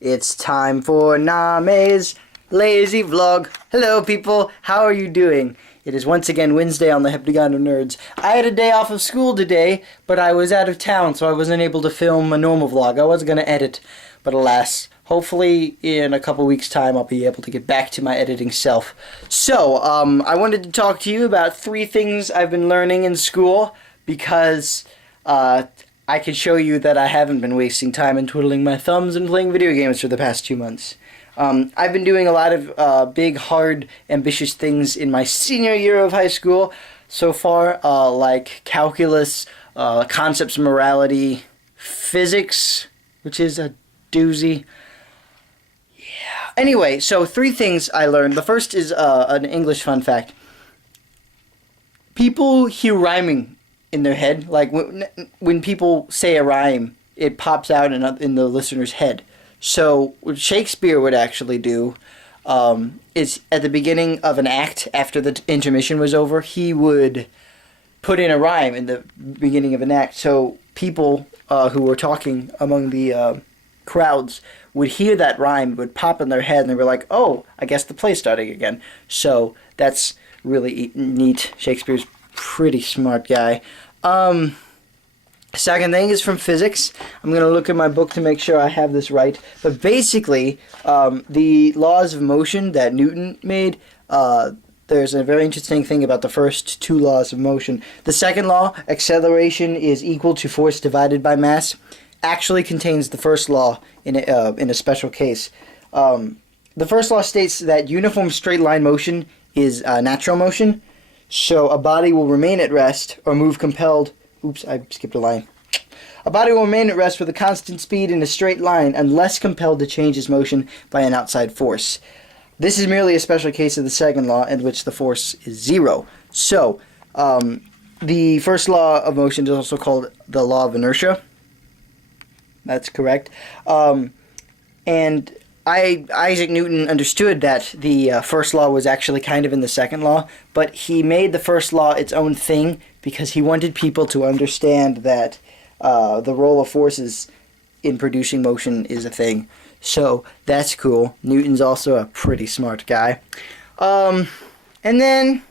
It's time for Name's Lazy Vlog. Hello people, how are you doing? It is once again Wednesday on the heptagonofnerds. I had a day off of school today, but I was out of town, so I wasn't able to film a normal vlog. I was going to edit, but alas, hopefully in a couple weeks' time I'll be able to get back to my editing self. So, I wanted to talk to you about 3 things I've been learning in school, because I can show you that I haven't been wasting time and twiddling my thumbs and playing video games for the past 2 months. I've been doing a lot of big, hard, ambitious things in my senior year of high school so far, like calculus, concepts of morality, physics, which is a doozy. Yeah. Anyway, so 3 things I learned. The first is an English fun fact. People hear rhyming in their head. Like when people say a rhyme, it pops out in the listener's head. So what Shakespeare would actually do is at the beginning of an act, after the intermission was over, he would put in a rhyme in the beginning of an act. So people who were talking among the crowds would hear that rhyme, would pop in their head, and they were like, oh, I guess the play's starting again. So that's really neat. Shakespeare's pretty smart guy. Second thing is from physics. I'm going to look at my book to make sure I have this right. But basically, the laws of motion that Newton made, there's a very interesting thing about the first 2 laws of motion. The second law, acceleration is equal to force divided by mass, actually contains the first law in a special case. The first law states that uniform straight line motion is natural motion. So a body will remain at rest or move compelled. Oops, I skipped a line. A body will remain at rest with a constant speed in a straight line unless compelled to change its motion by an outside force. This is merely a special case of the second law in which the force is 0. So, the first law of motion is also called the law of inertia. That's correct. And Isaac Newton understood that the first law was actually kind of in the second law, but he made the first law its own thing because he wanted people to understand that the role of forces in producing motion is a thing. So that's cool. Newton's also a pretty smart guy. And then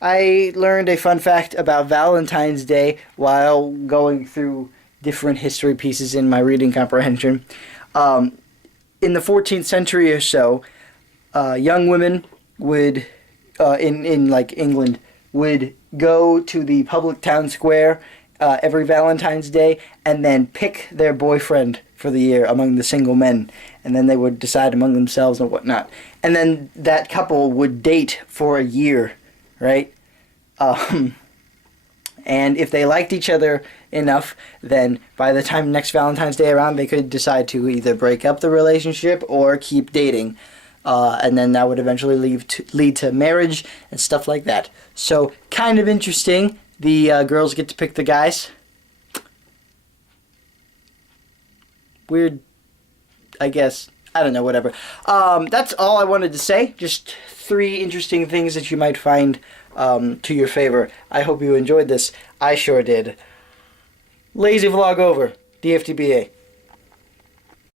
I learned a fun fact about Valentine's Day while going through different history pieces in my reading comprehension. In the 14th century or so, young women would, in like England, would go to the public town square every Valentine's Day and then pick their boyfriend for the year among the single men. And then they would decide among themselves and whatnot. And then that couple would date for a year, right? And if they liked each other enough, then by the time next Valentine's Day around, they could decide to either break up the relationship or keep dating. And then that would eventually lead to marriage and stuff like that. So, kind of interesting. The girls get to pick the guys. Weird, I guess. I don't know, whatever. That's all I wanted to say. Just 3 interesting things that you might find to your favor. I hope you enjoyed this. I sure did. Lazy vlog over. DFTBA.